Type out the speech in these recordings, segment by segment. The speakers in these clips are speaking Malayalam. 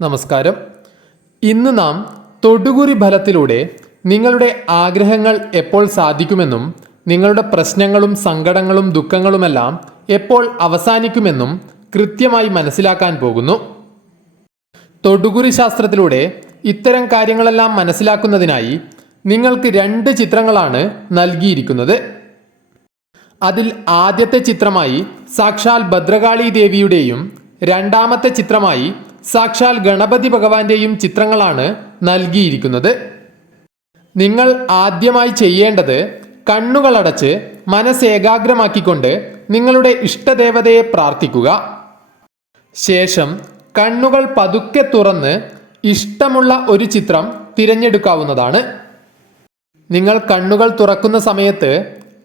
നമസ്കാരം. ഇന്ന് നാം തൊടുകുറി ഫലത്തിലൂടെ നിങ്ങളുടെ ആഗ്രഹങ്ങൾ എപ്പോൾ സാധിക്കുമെന്നും നിങ്ങളുടെ പ്രശ്നങ്ങളും സങ്കടങ്ങളും ദുഃഖങ്ങളുമെല്ലാം എപ്പോൾ അവസാനിക്കുമെന്നും കൃത്യമായി മനസ്സിലാക്കാൻ പോകുന്നു. തൊടുകുറി ശാസ്ത്രത്തിലൂടെ ഇത്തരം കാര്യങ്ങളെല്ലാം മനസ്സിലാക്കുന്നതിനായി നിങ്ങൾക്ക് രണ്ട് ചിത്രങ്ങളാണ് നൽകിയിരിക്കുന്നത്. അതിൽ ആദ്യത്തെ ചിത്രമായി സാക്ഷാൽ ഭദ്രകാളി ദേവിയുടെയും രണ്ടാമത്തെ ചിത്രമായി സാക്ഷാൽ ഗണപതി ഭഗവാന്റെയും ചിത്രങ്ങളാണ് നൽകിയിരിക്കുന്നത്. നിങ്ങൾ ആദ്യമായി ചെയ്യേണ്ടത് കണ്ണുകളടച്ച് മനസ്സ് ഏകാഗ്രമാക്കിക്കൊണ്ട് നിങ്ങളുടെ ഇഷ്ടദേവതയെ പ്രാർത്ഥിക്കുക. ശേഷം കണ്ണുകൾ പതുക്കെ തുറന്ന് ഇഷ്ടമുള്ള ഒരു ചിത്രം തിരഞ്ഞെടുക്കാവുന്നതാണ്. നിങ്ങൾ കണ്ണുകൾ തുറക്കുന്ന സമയത്ത്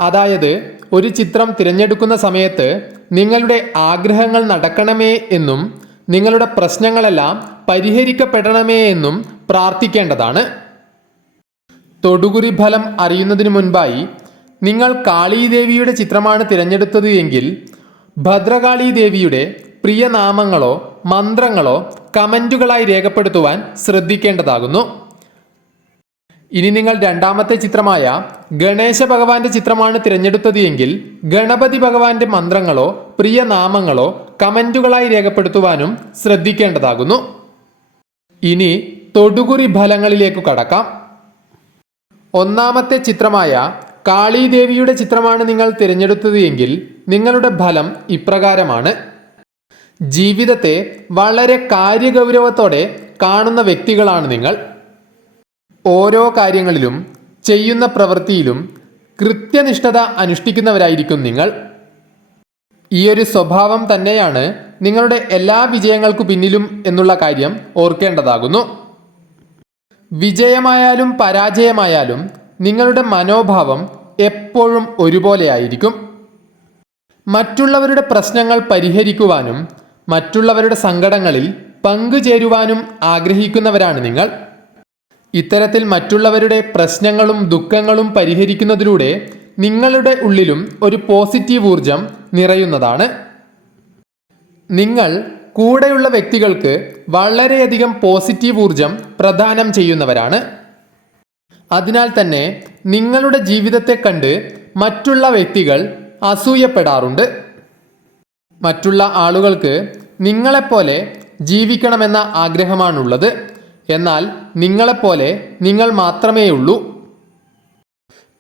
അതായത് ഒരു ചിത്രം തിരഞ്ഞെടുക്കുന്ന സമയത്ത് നിങ്ങളുടെ ആഗ്രഹങ്ങൾ നടക്കണമേ എന്നും നിങ്ങളുടെ പ്രശ്നങ്ങളെല്ലാം പരിഹരിക്കപ്പെടണമേ എന്നും പ്രാർത്ഥിക്കേണ്ടതാണ്. തൊടുകുറി ഫലം അറിയുന്നതിന് മുൻപായി നിങ്ങൾ കാളീദേവിയുടെ ചിത്രമാണ് തിരഞ്ഞെടുത്തത് എങ്കിൽ ഭദ്രകാളി ദേവിയുടെ പ്രിയ നാമങ്ങളോ മന്ത്രങ്ങളോ കമന്റുകളായി രേഖപ്പെടുത്തുവാൻ ശ്രദ്ധിക്കേണ്ടതാകുന്നു. ഇനി നിങ്ങൾ രണ്ടാമത്തെ ചിത്രമായ ഗണേശ ഭഗവാന്റെ ചിത്രമാണ് തിരഞ്ഞെടുത്തത് എങ്കിൽ ഗണപതി ഭഗവാന്റെ മന്ത്രങ്ങളോ പ്രിയ നാമങ്ങളോ കമന്റുകളായി രേഖപ്പെടുത്തുവാനും ശ്രദ്ധിക്കേണ്ടതാകുന്നു. ഇനി തൊടുകുറി ഫലങ്ങളിലേക്ക് കടക്കാം. ഒന്നാമത്തെ ചിത്രമായ കാളീദേവിയുടെ ചിത്രമാണ് നിങ്ങൾ തിരഞ്ഞെടുത്തത് എങ്കിൽ നിങ്ങളുടെ ഫലം ഇപ്രകാരമാണ്. ജീവിതത്തെ വളരെ കാര്യഗൗരവത്തോടെ കാണുന്ന വ്യക്തികളാണ് നിങ്ങൾ. ഓരോ കാര്യങ്ങളിലും ചെയ്യുന്ന പ്രവൃത്തിയിലും കൃത്യനിഷ്ഠത അനുഷ്ഠിക്കുന്നവരായിരിക്കും നിങ്ങൾ. ഈ ഒരു സ്വഭാവം തന്നെയാണ് നിങ്ങളുടെ എല്ലാ വിജയങ്ങൾക്കു പിന്നിലും എന്നുള്ള കാര്യം ഓർക്കേണ്ടതാകുന്നു. വിജയമായാലും പരാജയമായാലും നിങ്ങളുടെ മനോഭാവം എപ്പോഴും ഒരുപോലെയായിരിക്കും മറ്റുള്ളവരുടെ പ്രശ്നങ്ങൾ പരിഹരിക്കുവാനും മറ്റുള്ളവരുടെ സങ്കടങ്ങളിൽ പങ്കുചേരുവാനും ആഗ്രഹിക്കുന്നവരാണ് നിങ്ങൾ. ഇത്തരത്തിൽ മറ്റുള്ളവരുടെ പ്രശ്നങ്ങളും ദുഃഖങ്ങളും പരിഹരിക്കുന്നതിലൂടെ നിങ്ങളുടെ ഉള്ളിലും ഒരു പോസിറ്റീവ് ഊർജം നിറയുന്നതാണ്. നിങ്ങൾ കൂടെയുള്ള വ്യക്തികൾക്ക് വളരെയധികം പോസിറ്റീവ് ഊർജം പ്രദാനം ചെയ്യുന്നവരാണ്. അതിനാൽ തന്നെ നിങ്ങളുടെ ജീവിതത്തെ കണ്ട് മറ്റുള്ള വ്യക്തികൾ അസൂയപ്പെടാറുണ്ട്. മറ്റുള്ള ആളുകൾക്ക് നിങ്ങളെപ്പോലെ ജീവിക്കണമെന്ന ആഗ്രഹമാണുള്ളത്. എന്നാൽ നിങ്ങളെപ്പോലെ നിങ്ങൾ മാത്രമേ ഉള്ളൂ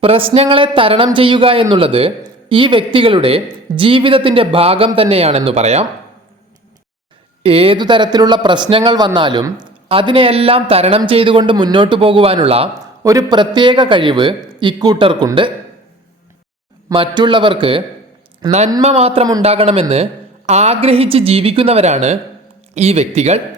പ്രശ്നങ്ങളെ തരണം ചെയ്യുക എന്നുള്ളത് ഈ വ്യക്തികളുടെ ജീവിതത്തിന്റെ ഭാഗം തന്നെയാണെന്ന് പറയാം. ഏതു തരത്തിലുള്ള പ്രശ്നങ്ങൾ വന്നാലും അതിനെയെല്ലാം തരണം ചെയ്തുകൊണ്ട് മുന്നോട്ടു പോകുവാനുള്ള ഒരു പ്രത്യേക കഴിവ് ഇക്കൂട്ടർക്കുണ്ട്. മറ്റുള്ളവർക്ക് നന്മ മാത്രം ഉണ്ടാകണമെന്ന് ആഗ്രഹിച്ച് ജീവിക്കുന്നവരാണ് ഈ വ്യക്തികൾ.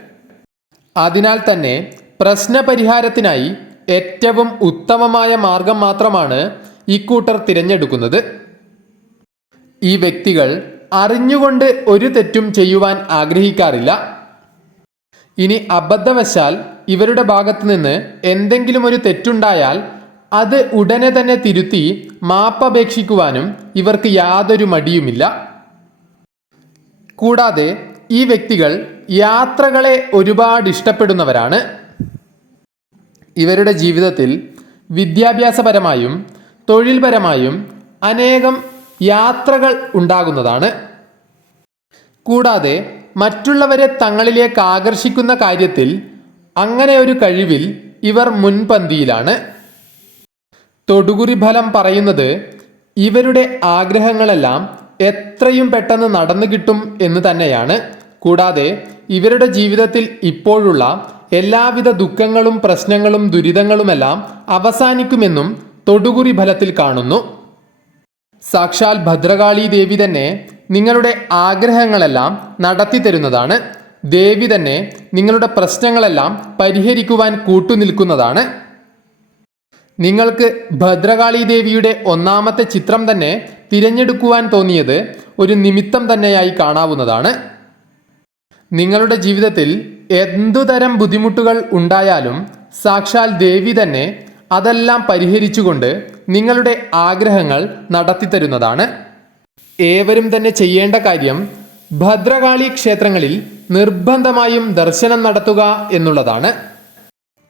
അതിനാൽ തന്നെ പ്രശ്നപരിഹാരത്തിനായി ഏറ്റവും ഉത്തമമായ മാർഗം മാത്രമാണ് ഇക്കൂട്ടർ തിരഞ്ഞെടുക്കുന്നത്. ഈ വ്യക്തികൾ അറിഞ്ഞുകൊണ്ട് ഒരു തെറ്റും ചെയ്യുവാൻ ആഗ്രഹിക്കാറില്ല. ഇനി അബദ്ധവശാൽ ഇവരുടെ ഭാഗത്ത് നിന്ന് എന്തെങ്കിലും ഒരു തെറ്റുണ്ടായാൽ അത് ഉടനെ തന്നെ തിരുത്തി മാപ്പപേക്ഷിക്കുവാനും ഇവർക്ക് യാതൊരു മടിയുമില്ല. കൂടാതെ ഈ വ്യക്തികൾ യാത്രകളെ ഒരുപാട് ഇഷ്ടപ്പെടുന്നവരാണ്. ഇവരുടെ ജീവിതത്തിൽ വിദ്യാഭ്യാസപരമായും തൊഴിൽപരമായും അനേകം യാത്രകൾ ഉണ്ടാകുന്നതാണ്. കൂടാതെ മറ്റുള്ളവരെ തങ്ങളിലേക്ക് ആകർഷിക്കുന്ന കാര്യത്തിൽ അങ്ങനെ ഒരു കഴിവിൽ ഇവർ മുൻപന്തിയിലാണ്. തൊടുകുറി ഫലം പറയുന്നത് ഇവരുടെ ആഗ്രഹങ്ങളെല്ലാം എത്രയും പെട്ടെന്ന് നടന്നു കിട്ടും എന്ന് തന്നെയാണ്. കൂടാതെ ഇവരുടെ ജീവിതത്തിൽ ഇപ്പോഴുള്ള എല്ലാവിധ ദുഃഖങ്ങളും പ്രശ്നങ്ങളും ദുരിതങ്ങളുമെല്ലാം അവസാനിക്കുമെന്നും തൊടുകുറി ഫലത്തിൽ കാണുന്നു. സാക്ഷാൽ ഭദ്രകാളി ദേവി തന്നെ നിങ്ങളുടെ ആഗ്രഹങ്ങളെല്ലാം നടത്തി തരുന്നതാണ്. ദേവി തന്നെ നിങ്ങളുടെ പ്രശ്നങ്ങളെല്ലാം പരിഹരിക്കുവാൻ കൂട്ടുനിൽക്കുന്നതാണ്. നിങ്ങൾക്ക് ഭദ്രകാളി ദേവിയുടെ ഒന്നാമത്തെ ചിത്രം തന്നെ തിരഞ്ഞെടുക്കുവാൻ തോന്നിയത് ഒരു നിമിത്തം തന്നെയായി കാണാവുന്നതാണ്. നിങ്ങളുടെ ജീവിതത്തിൽ എന്തുതരം ബുദ്ധിമുട്ടുകൾ ഉണ്ടായാലും സാക്ഷാൽ ദേവി തന്നെ അതെല്ലാം പരിഹരിച്ചുകൊണ്ട് നിങ്ങളുടെ ആഗ്രഹങ്ങൾ നടത്തിത്തരുന്നതാണ്. ഏവരും തന്നെ ചെയ്യേണ്ട കാര്യം ഭദ്രകാളി ക്ഷേത്രങ്ങളിൽ നിർബന്ധമായും ദർശനം നടത്തുക എന്നുള്ളതാണ്.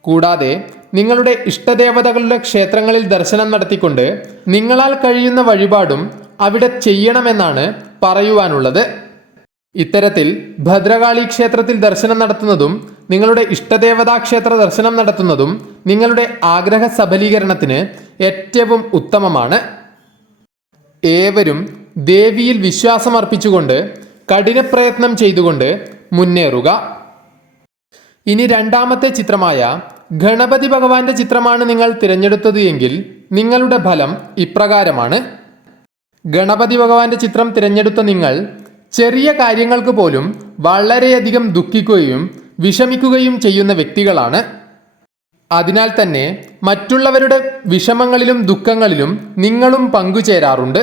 കൂടാതെ നിങ്ങളുടെ ഇഷ്ടദേവതകളുടെ ക്ഷേത്രങ്ങളിൽ ദർശനം നടത്തിക്കൊണ്ട് നിങ്ങളാൽ കഴിയുന്ന വഴിപാടും അവിടെ ചെയ്യണമെന്നാണ് പറയുവാനുള്ളത്. ഇത്തരത്തിൽ ഭദ്രകാളി ക്ഷേത്രത്തിൽ ദർശനം നടത്തുന്നതും നിങ്ങളുടെ ഇഷ്ടദേവതാ ക്ഷേത്ര ദർശനം നടത്തുന്നതും നിങ്ങളുടെ ആഗ്രഹ സബലീകരണത്തിന് ഏറ്റവും ഉത്തമമാണ്. ഏവരും ദേവിയിൽ വിശ്വാസമർപ്പിച്ചുകൊണ്ട് കഠിനപ്രയത്നം ചെയ്തുകൊണ്ട് മുന്നേറുക. ഇനി രണ്ടാമത്തെ ചിത്രമായ ഗണപതി ഭഗവാന്റെ ചിത്രമാണ് നിങ്ങൾ തിരഞ്ഞെടുത്തത് എങ്കിൽ നിങ്ങളുടെ ഫലം ഇപ്രകാരമാണ്. ഗണപതി ഭഗവാന്റെ ചിത്രം തിരഞ്ഞെടുത്ത നിങ്ങൾ ചെറിയ കാര്യങ്ങൾക്ക് പോലും വളരെയധികം ദുഃഖിക്കുകയും വിഷമിക്കുകയും ചെയ്യുന്ന വ്യക്തികളാണ്. അതിനാൽ തന്നെ മറ്റുള്ളവരുടെ വിഷമങ്ങളിലും ദുഃഖങ്ങളിലും നിങ്ങളും പങ്കുചേരാറുണ്ട്.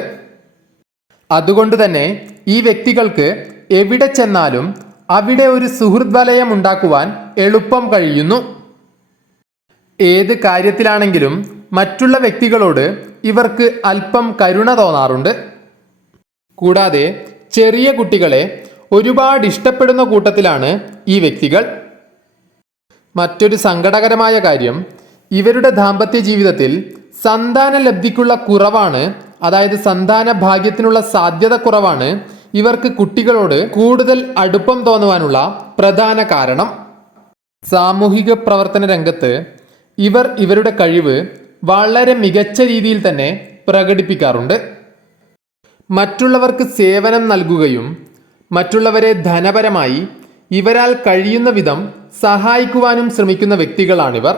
അതുകൊണ്ട് തന്നെ ഈ വ്യക്തികൾക്ക് എവിടെ ചെന്നാലും അവിടെ ഒരു സുഹൃത് വലയം ഉണ്ടാക്കുവാൻ എളുപ്പം കഴിയുന്നു. ഏത് കാര്യത്തിലാണെങ്കിലും മറ്റുള്ള വ്യക്തികളോട് ഇവർക്ക് അല്പം കരുണ തോന്നാറുണ്ട്. കൂടാതെ ചെറിയ കുട്ടികളെ ഒരുപാട് ഇഷ്ടപ്പെടുന്ന കൂട്ടത്തിലാണ് ഈ വ്യക്തികൾ. മറ്റൊരു സങ്കടകരമായ കാര്യം ഇവരുടെ ദാമ്പത്യ ജീവിതത്തിൽ സന്താന ലബ്ധിക്കുള്ള കുറവാണ് അതായത് സന്താന ഭാഗ്യത്തിനുള്ള സാധ്യത കുറവാണ് ഇവർക്ക് കുട്ടികളോട് കൂടുതൽ അടുപ്പം തോന്നുവാനുള്ള പ്രധാന കാരണം. സാമൂഹിക പ്രവർത്തന രംഗത്ത് ഇവർ ഇവരുടെ കഴിവ് വളരെ മികച്ച രീതിയിൽ തന്നെ പ്രകടിപ്പിക്കാറുണ്ട്. മറ്റുള്ളവർക്ക് സേവനം നൽകുകയും മറ്റുള്ളവരെ ധനപരമായി ഇവരാൽ കഴിയുന്ന വിധം സഹായിക്കുവാനും ശ്രമിക്കുന്ന വ്യക്തികളാണിവർ.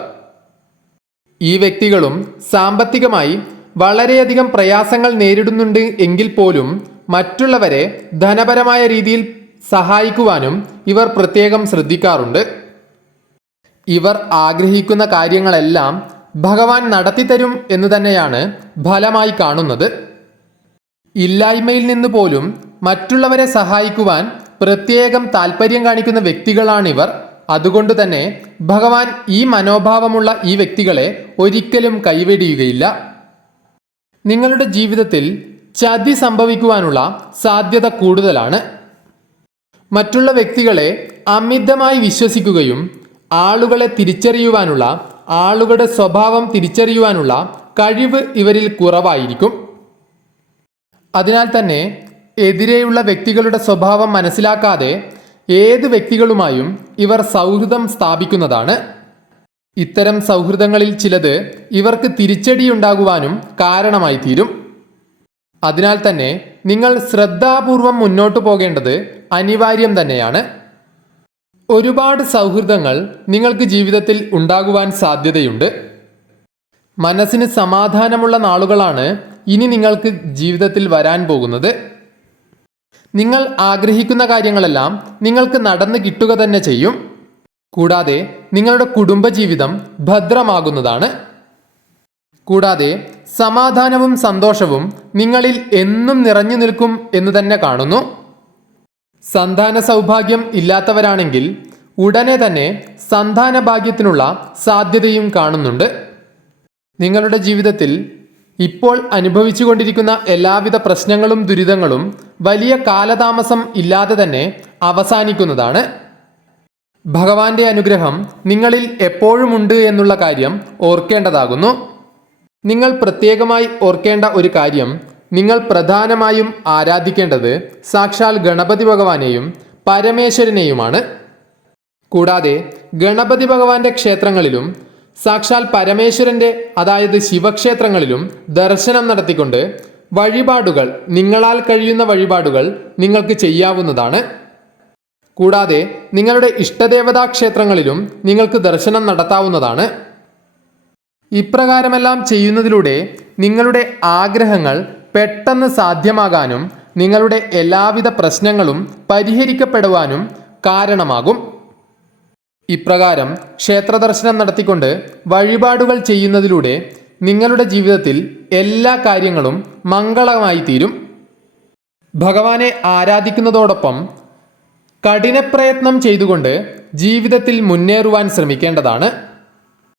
ഈ വ്യക്തികളും സാമ്പത്തികമായി വളരെയധികം പ്രയാസങ്ങൾ നേരിടുന്നുണ്ട് എങ്കിൽ പോലും മറ്റുള്ളവരെ ധനപരമായ രീതിയിൽ സഹായിക്കുവാനും ഇവർ പ്രത്യേകം ശ്രദ്ധിക്കാറുണ്ട്. ഇവർ ആഗ്രഹിക്കുന്ന കാര്യങ്ങളെല്ലാം ഭഗവാൻ നടത്തിത്തരും എന്ന് തന്നെയാണ് ഫലമായി കാണുന്നത്. ഇല്ലായ്മയിൽ നിന്ന് പോലും മറ്റുള്ളവരെ സഹായിക്കുവാൻ പ്രത്യേകം താല്പര്യം കാണിക്കുന്ന വ്യക്തികളാണിവർ. അതുകൊണ്ട് തന്നെ ഭഗവാൻ ഈ മനോഭാവമുള്ള ഈ വ്യക്തികളെ ഒരിക്കലും കൈവെടിയുകയില്ല. നിങ്ങളുടെ ജീവിതത്തിൽ ചതി സംഭവിക്കുവാനുള്ള സാധ്യത കൂടുതലാണ്. മറ്റുള്ള വ്യക്തികളെ അമിതമായി വിശ്വസിക്കുകയും ആളുകളെ തിരിച്ചറിയുവാനുള്ള ആളുകളുടെ സ്വഭാവം തിരിച്ചറിയുവാനുള്ള കഴിവ് ഇവരിൽ കുറവായിരിക്കും. അതിനാൽ തന്നെ എതിരെയുള്ള വ്യക്തികളുടെ സ്വഭാവം മനസ്സിലാക്കാതെ ഏത് വ്യക്തികളുമായും ഇവർ സൗഹൃദം സ്ഥാപിക്കുന്നതാണ്. ഇത്തരം സൗഹൃദങ്ങളിൽ ചിലത് ഇവർക്ക് തിരിച്ചടിയുണ്ടാകുവാനും കാരണമായി തീരും അതിനാൽ തന്നെ നിങ്ങൾ ശ്രദ്ധാപൂർവം മുന്നോട്ട് പോകേണ്ടത് അനിവാര്യം തന്നെയാണ്. ഒരുപാട് സൗഹൃദങ്ങൾ നിങ്ങൾക്ക് ജീവിതത്തിൽ ഉണ്ടാകുവാൻ സാധ്യതയുണ്ട്. മനസ്സിന് സമാധാനമുള്ള നാളുകളാണ് ഇനി നിങ്ങൾക്ക് ജീവിതത്തിൽ വരാൻ പോകുന്നത്. നിങ്ങൾ ആഗ്രഹിക്കുന്ന കാര്യങ്ങളെല്ലാം നിങ്ങൾക്ക് നടന്നു കിട്ടുക തന്നെ ചെയ്യും. കൂടാതെ നിങ്ങളുടെ കുടുംബജീവിതം ഭദ്രമാകുന്നതാണ്. കൂടാതെ സമാധാനവും സന്തോഷവും നിങ്ങളിൽ എന്നും നിറഞ്ഞു നിൽക്കും എന്ന് തന്നെ കാണുന്നു. സന്താന സൗഭാഗ്യം ഇല്ലാത്തവരാണെങ്കിൽ ഉടനെ തന്നെ സന്താന ഭാഗ്യത്തിനുള്ള സാധ്യതയും കാണുന്നുണ്ട്. നിങ്ങളുടെ ജീവിതത്തിൽ ഇപ്പോൾ അനുഭവിച്ചുകൊണ്ടിരിക്കുന്ന എല്ലാവിധ പ്രശ്നങ്ങളും ദുരിതങ്ങളും വലിയ കാലതാമസം ഇല്ലാതെ തന്നെ അവസാനിക്കുന്നതാണ്. ഭഗവാന്റെ അനുഗ്രഹം നിങ്ങളിൽ എപ്പോഴുമുണ്ട് എന്നുള്ള കാര്യം ഓർക്കേണ്ടതാകുന്നു. നിങ്ങൾ പ്രത്യേകമായി ഓർക്കേണ്ട ഒരു കാര്യം നിങ്ങൾ പ്രധാനമായും ആരാധിക്കേണ്ടത് സാക്ഷാൽ ഗണപതി ഭഗവാനെയും പരമേശ്വരനെയുമാണ്. കൂടാതെ ഗണപതി ഭഗവാന്റെ ക്ഷേത്രങ്ങളിലും സാക്ഷാൽ പരമേശ്വരന്റെ അതായത് ശിവക്ഷേത്രങ്ങളിലും ദർശനം നടത്തിക്കൊണ്ട് വഴിപാടുകൾ നിങ്ങളാൽ കഴിയുന്ന വഴിപാടുകൾ നിങ്ങൾക്ക് ചെയ്യാവുന്നതാണ്. കൂടാതെ നിങ്ങളുടെ ഇഷ്ടദേവതാ ക്ഷേത്രങ്ങളിലും നിങ്ങൾക്ക് ദർശനം നടത്താവുന്നതാണ്. ഇപ്രകാരമെല്ലാം ചെയ്യുന്നതിലൂടെ നിങ്ങളുടെ ആഗ്രഹങ്ങൾ പെട്ടെന്ന് സാധ്യമാകാനും നിങ്ങളുടെ എല്ലാവിധ പ്രശ്നങ്ങളും പരിഹരിക്കപ്പെടുവാനും കാരണമാകും. ഇപ്രകാരം ക്ഷേത്രദർശനം നടത്തിക്കൊണ്ട് വഴിപാടുകൾ ചെയ്യുന്നതിലൂടെ നിങ്ങളുടെ ജീവിതത്തിൽ എല്ലാ കാര്യങ്ങളും മംഗളമായി തീരും. ഭഗവാനെ ആരാധിക്കുന്നതോടൊപ്പം കഠിനപ്രയത്നം ചെയ്തുകൊണ്ട് ജീവിതത്തിൽ മുന്നേറുവാൻ ശ്രമിക്കേണ്ടതാണ്.